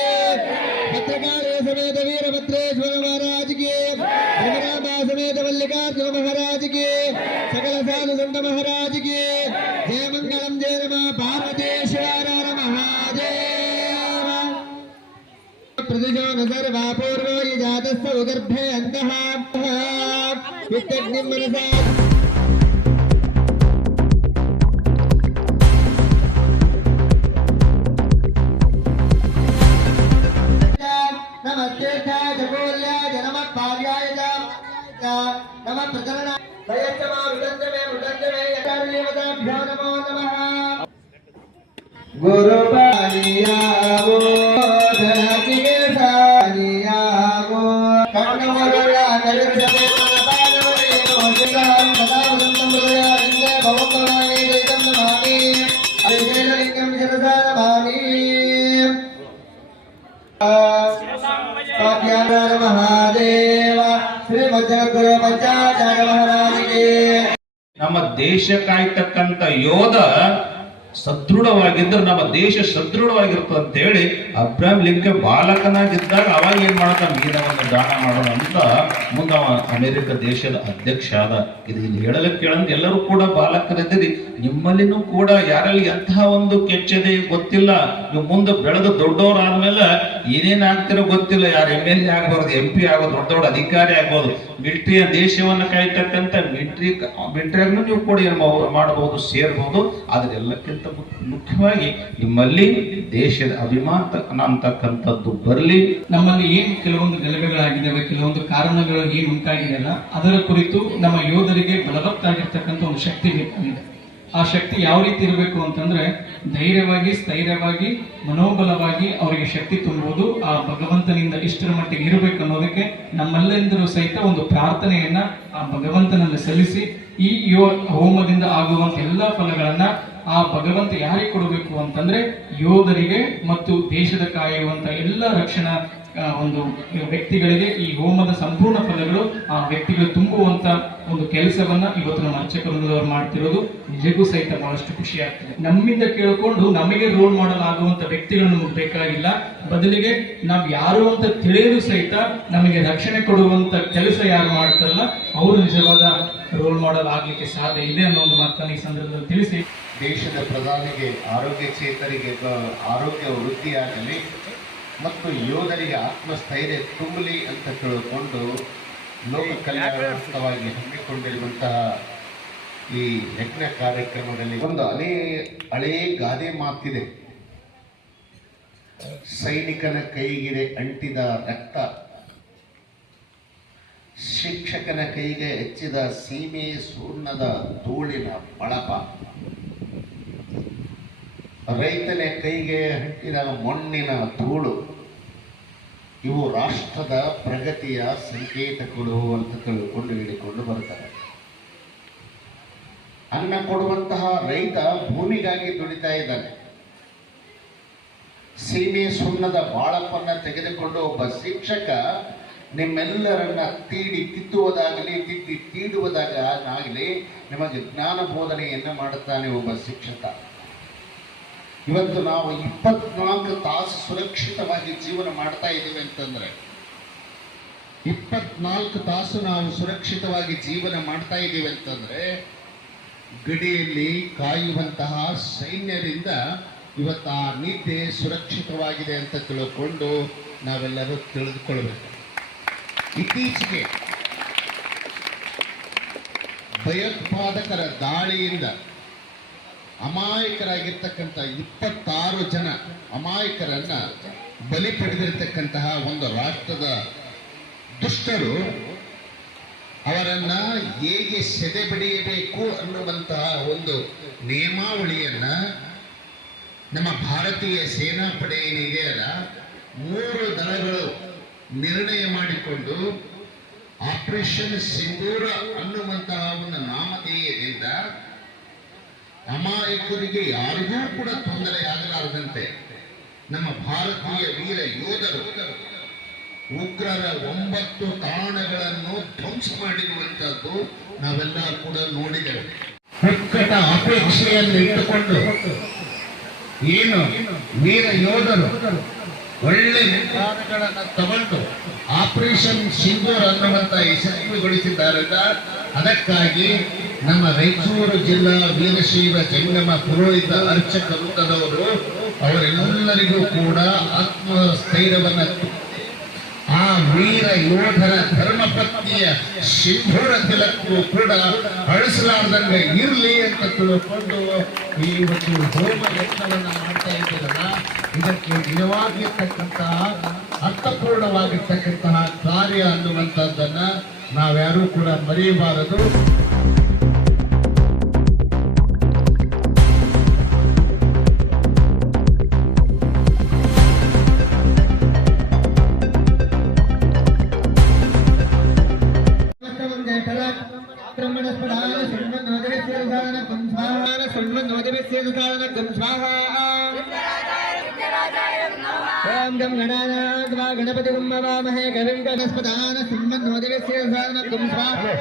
की भद्रकाली समेत वीरभद्रेश्वर महाराज की भ्रमरांबा समेत मल्लिकार्जुन महाराज की सकल साधु संत महाराज की जय मंगलम जय नमः पार्वतीश्वर महादेव प्रतिजो सर्वा पूर्वो यजातस्व गर्भे अन्तः वित्तग्निं मनसा नमस्ते जगोल्याय नमः पार्याय नमः प्रकरण सयच्चमा मृदंजमे यकार्यवदाभ्यो नमो नमः गुरुपालियावो धनकिगे सालियावो कर्णमोरला नरसते पालवरे नोजलां सदावदन्तं हृदयालिंगे भवतोनाय जयतं नमामि अरिकेललिंगं शिरसानमामि महादेव श्रीमज्जगुरु पंचाचार्य महाराज के ನಮ್ಮ ದೇಶ ಕಾಯ್ತಕ್ಕಂತ ಯೋಧ ಸದೃಢವಾಗಿದ್ದು ನಮ್ಮ ದೇಶ ಸದೃಢವಾಗಿರ್ತದೆ ಅಂತ ಹೇಳಿ ಅಬ್ರಾಹಂ ಲಿಂಕನ್ ಬಾಲಕನಾಗಿದ್ದಾಗ ಅವಾಗ ಏನ್ ಮಾಡ್ತಾನೆ ಮೀನವನ್ನು ದಾನ ಮಾಡೋಣ ಅಂತ ಮುಂದೆ ಅಮೆರಿಕ ದೇಶದ ಅಧ್ಯಕ್ಷ ಆದ. ಇದು ಇಲ್ಲಿ ಹೇಳಲಿಕ್ಕೆ ಕೇಳಂತ ಎಲ್ಲರೂ ಕೂಡ ಬಾಲಕರಿದ್ದೀರಿ, ನಿಮ್ಮಲ್ಲಿನೂ ಕೂಡ ಯಾರಲ್ಲಿ ಎಂತಹ ಒಂದು ಕೆಚ್ಚದೆ ಗೊತ್ತಿಲ್ಲ. ನೀವು ಮುಂದೆ ಬೆಳೆದು ದೊಡ್ಡವರಾದ್ಮೇಲೆ ಏನೇನ್ ಆಗ್ತಿರೋ ಗೊತ್ತಿಲ್ಲ. ಯಾರು MLA ಆಗ್ಬಾರ್ದು, MP ಆಗ್ಬೋದು, ದೊಡ್ಡ ದೊಡ್ಡ ಅಧಿಕಾರಿ ಆಗ್ಬೋದು, ಮಿಲಿಟರಿಯ ದೇಶವನ್ನು ಕಾಯ್ತಕ್ಕಂಥ ಮಿಲಿಟರಿಯಾಗೂ ನೀವು ಕೂಡ ಏನ್ ಮಾಡಬಹುದು, ಸೇರ್ಬಹುದು. ಆದ್ರೆ ಎಲ್ಲಕ್ಕಿಂತ ಮುಖ್ಯವಾಗಿ ನಿಮ್ಮಲ್ಲಿ ದೇಶದ ಅಭಿಮಾನ ಅಂತಕ್ಕಂಥದ್ದು ಬರಲಿ. ನಮ್ಮಲ್ಲಿ ಏನ್ ಕೆಲವೊಂದು ಗಲಭೆಗಳಾಗಿದ್ದಾವೆ, ಕೆಲವೊಂದು ಕಾರಣಗಳು ಏನ್ ಉಂಟಾಗಿದೆಯಲ್ಲ ಅದರ ಕುರಿತು ನಮ್ಮ ಯೋಧರಿಗೆ ಬಲವತ್ತಾಗಿರ್ತಕ್ಕಂಥ ಒಂದು ಶಕ್ತಿ ಬೇಕಾಗಿದೆ. ಆ ಶಕ್ತಿ ಯಾವ ರೀತಿ ಇರಬೇಕು ಅಂತಂದ್ರೆ ಧೈರ್ಯವಾಗಿ, ಸ್ಥೈರ್ಯವಾಗಿ, ಮನೋಬಲವಾಗಿ ಅವರಿಗೆ ಶಕ್ತಿ ತುಂಬುವುದು ಆ ಭಗವಂತನಿಂದ ಇಷ್ಟರ ಮಟ್ಟಿಗೆ ಇರಬೇಕು ಅನ್ನೋದಕ್ಕೆ ನಮ್ಮೆಲ್ಲರೂ ಸಹಿತ ಒಂದು ಪ್ರಾರ್ಥನೆಯನ್ನ ಆ ಭಗವಂತನಲ್ಲಿ ಸಲ್ಲಿಸಿ ಈ ಹೋಮದಿಂದ ಆಗುವಂತ ಎಲ್ಲಾ ಫಲಗಳನ್ನ ಆ ಭಗವಂತ ಯಾರಿಗೆ ಕೊಡಬೇಕು ಅಂತಂದ್ರೆ ಯೋಧರಿಗೆ ಮತ್ತು ದೇಶದ ಕಾಯುವಂತ ಎಲ್ಲ ರಕ್ಷಣಾ ಒಂದು ವ್ಯಕ್ತಿಗಳಿಗೆ ಈ ಹೋಮದ ಸಂಪೂರ್ಣ ಫಲಗಳು ಆ ವ್ಯಕ್ತಿಗಳು ತುಂಬುವಂತ ಒಂದು ಕೆಲಸವನ್ನ ಇವತ್ತು ನಮ್ಮ ಅರ್ಚಕರು ಮಾಡ್ತಿರೋದು ನಿಜಕ್ಕೂ ಸಹಿತ ಬಹಳಷ್ಟು ಖುಷಿ ಆಗ್ತದೆ. ನಮ್ಮಿಂದ ಕೇಳಿಕೊಂಡು ನಮಗೆ ರೋಲ್ ಮಾಡಲ್ ಆಗುವಂತ ವ್ಯಕ್ತಿಗಳು ನಮಗೆ ಬೇಕಾಗಿಲ್ಲ, ಬದಲಿಗೆ ನಾವ್ ಯಾರು ಅಂತ ತಿಳಿಯಲು ಸಹಿತ ನಮಗೆ ರಕ್ಷಣೆ ಕೊಡುವಂತ ಕೆಲಸ ಯಾರು ಮಾಡ್ತಾರಲ್ಲ ಅವರು ನಿಜವಾದ ರೋಲ್ ಮಾಡಲ್ ಆಗ್ಲಿಕ್ಕೆ ಸಾಧ್ಯ ಇದೆ ಅನ್ನೋ ಒಂದು ಮಾತನ್ನ ಈ ಸಂದರ್ಭದಲ್ಲಿ ತಿಳಿಸಿ, ದೇಶದ ಪ್ರಧಾನಿಗೆ, ಆರೋಗ್ಯ ಚೇತರಿಗೆ ಆರೋಗ್ಯ ವೃದ್ಧಿಯಾಗಲಿ ಮತ್ತು ಯೋಧರಿಗೆ ಆತ್ಮಸ್ಥೈರ್ಯ ತುಂಬಲಿ ಅಂತ ತಿಳ್ಕೊಂಡು ಲೋಕ ಕಲ್ಯಾಣಾರ್ಥವಾಗಿ ಹಮ್ಮಿಕೊಂಡಿರುವಂತಹ ಈ ಯಜ್ಞ ಕಾರ್ಯಕ್ರಮದಲ್ಲಿ ಒಂದು ಹಳೇ ಗಾದೆ ಮಾತಿದೆ. ಸೈನಿಕನ ಕೈಗೆ ಅಂಟಿದ ರಕ್ತ, ಶಿಕ್ಷಕನ ಕೈಗೆ ಹೆಚ್ಚಿದ ಸೀಮೆ ಸುಣ್ಣದ ಧೂಳಿನ ಬಳಪ, ರೈತನ ಕೈಗೆ ಹಟ್ಟಿದ ಮಣ್ಣಿನ ಧೂಳು, ಇವು ರಾಷ್ಟ್ರದ ಪ್ರಗತಿಯ ಸಂಕೇತಗಳು ಅಂತ ತಿಳ್ಕೊಂಡು ಹೇಳಿಕೊಂಡು ಬರ್ತಾರೆ. ಅನ್ನ ಕೊಡುವಂತಹ ರೈತ ಭೂಮಿಗಾಗಿ ದುಡಿತಾ ಇದ್ದಾನೆ. ಸೀಮೆ ಸುಣ್ಣದ ಬಾಳಪ್ಪನ್ನ ತೆಗೆದುಕೊಂಡು ಒಬ್ಬ ಶಿಕ್ಷಕ ನಿಮ್ಮೆಲ್ಲರನ್ನ ತಿದ್ದುವುದಾಗಲಿ ತೀಡುವುದಾಗಲಿ ನಿಮಗೆ ಜ್ಞಾನ ಬೋಧನೆಯನ್ನ ಮಾಡುತ್ತಾನೆ ಒಬ್ಬ ಶಿಕ್ಷಕ. ಇವತ್ತು ನಾವು 24 ತಾಸು ಸುರಕ್ಷಿತವಾಗಿ ಜೀವನ ಮಾಡ್ತಾ ಇದ್ದೀವಿ ಅಂತಂದ್ರೆ 24 ತಾಸು ನಾವು ಸುರಕ್ಷಿತವಾಗಿ ಜೀವನ ಮಾಡ್ತಾ ಇದ್ದೀವಿ ಅಂತಂದ್ರೆ ಗಡಿಯಲ್ಲಿ ಕಾಯುವಂತಹ ಸೈನ್ಯರಿಂದ ಇವತ್ತು ಆ ನಿದ್ದೆ ಸುರಕ್ಷಿತವಾಗಿದೆ ಅಂತ ತಿಳ್ಕೊಂಡು ನಾವೆಲ್ಲರೂ ತಿಳಿದುಕೊಳ್ಬೇಕು. ಇತ್ತೀಚೆಗೆ ಭಯೋತ್ಪಾದಕರ ದಾಳಿಯಿಂದ ಅಮಾಯಕರಾಗಿರ್ತಕ್ಕಂಥ 26 ಜನ ಅಮಾಯಕರನ್ನ ಬಲಿ ಪಡೆದಿರತಕ್ಕಂತಹ ಒಂದು ರಾಷ್ಟ್ರದ ದುಷ್ಟರು ಅವರನ್ನ ಹೇಗೆ ಸೆದೆ ಬಡಿಯಬೇಕು ಅನ್ನುವಂತಹ ಒಂದು ನಿಯಮಾವಳಿಯನ್ನ ನಮ್ಮ ಭಾರತೀಯ ಸೇನಾಪಡೆ ಏನಿದೆಯಲ್ಲ 3 ದಳಗಳು ನಿರ್ಣಯ ಮಾಡಿಕೊಂಡು ಆಪರೇಷನ್ ಸಿಂಧೂರ ಅನ್ನುವಂತಹ ಒಂದು ನಾಮಧೇಯದಿಂದ ಅಮಾಯಕರಿಗೆ ಯಾರಿಗೂ ಕೂಡ ತೊಂದರೆ ಆಗಲಾರದಂತೆ ನಮ್ಮ ಭಾರತೀಯ ವೀರ ಯೋಧರು ಉಗ್ರರ 9 ತಾಣಗಳನ್ನು ಧ್ವಂಸ ಮಾಡಿರುವಂತದ್ದು ನಾವೆಲ್ಲ ಕೂಡ ನೋಡಿದ್ದೇವೆ. ಹುಕ್ಕಟ ಅಪೇಕ್ಷೆಯನ್ನು ಇಟ್ಟುಕೊಂಡು ಏನು ವೀರ ಯೋಧರು ಒಳ್ಳೆ ನಿರ್ಧಾರಗಳನ್ನು ತಗೊಂಡು ಆಪರೇಷನ್ ಸಿಂಧೂರ್ ಅನ್ನುವಂತ ಯಶಸ್ವಿಗೊಳಿಸಿದ್ದಾರಲ್ಲ, ಅದಕ್ಕಾಗಿ ನಮ್ಮ ರಾಯಚೂರು ಜಿಲ್ಲಾ ವೀರಶೈವ ಜಂಗಮ ಪುರೋಹಿತ ಅರ್ಚಕ ವೃಂದದವರು ಅವರೆಲ್ಲರಿಗೂ ಕೂಡ ಆತ್ಮಸ್ಥೈರ್ಯವನ್ನ ಆ ವೀರ ಯೋಧರ ಧರ್ಮಪತ್ನಿಯ ಸಿಂಧೂರ ತಿಲಕ್ಕೂ ಕೂಡ ಅಳಿಸಲಾರ್ದಂಗೆ ಇರಲಿ ಅಂತ ತಿಳ್ಕೊಂಡು ಈ ಒಂದು ಹೋಮ ಯತ್ನವನ್ನ ಮಾಡ್ತಾ ಇದ್ದೀರಲ್ಲ, ಇದಕ್ಕೆ ನಿಜವಾಗಿರ್ತಕ್ಕಂತಹ ಅರ್ಥಪೂರ್ಣವಾಗಿರ್ತಕ್ಕಂತಹ ಕಾರ್ಯ ಅನ್ನುವಂಥದ್ದನ್ನ ನಾವ್ಯಾರೂ ಕೂಡ ಮರೆಯಬಾರದು. ओम गम गणानाद वा गणपति गुम वामहे कविं गणस्पदान सुमन्नोदिवस्य साधनकुं स्वाहा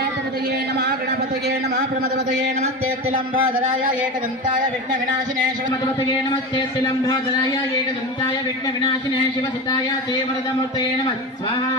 गणपतये नमः गणपतये नमः प्रमदपतये नमः तेत्तिलम्बाधराय एकदन्ताय विघ्नविनाशिने शिवमदपतये नमः तेत्तिलम्बाधराय एकदन्ताय विघ्नविनाशिने शिवसिताय देवरदमूर्तये नमः स्वाहा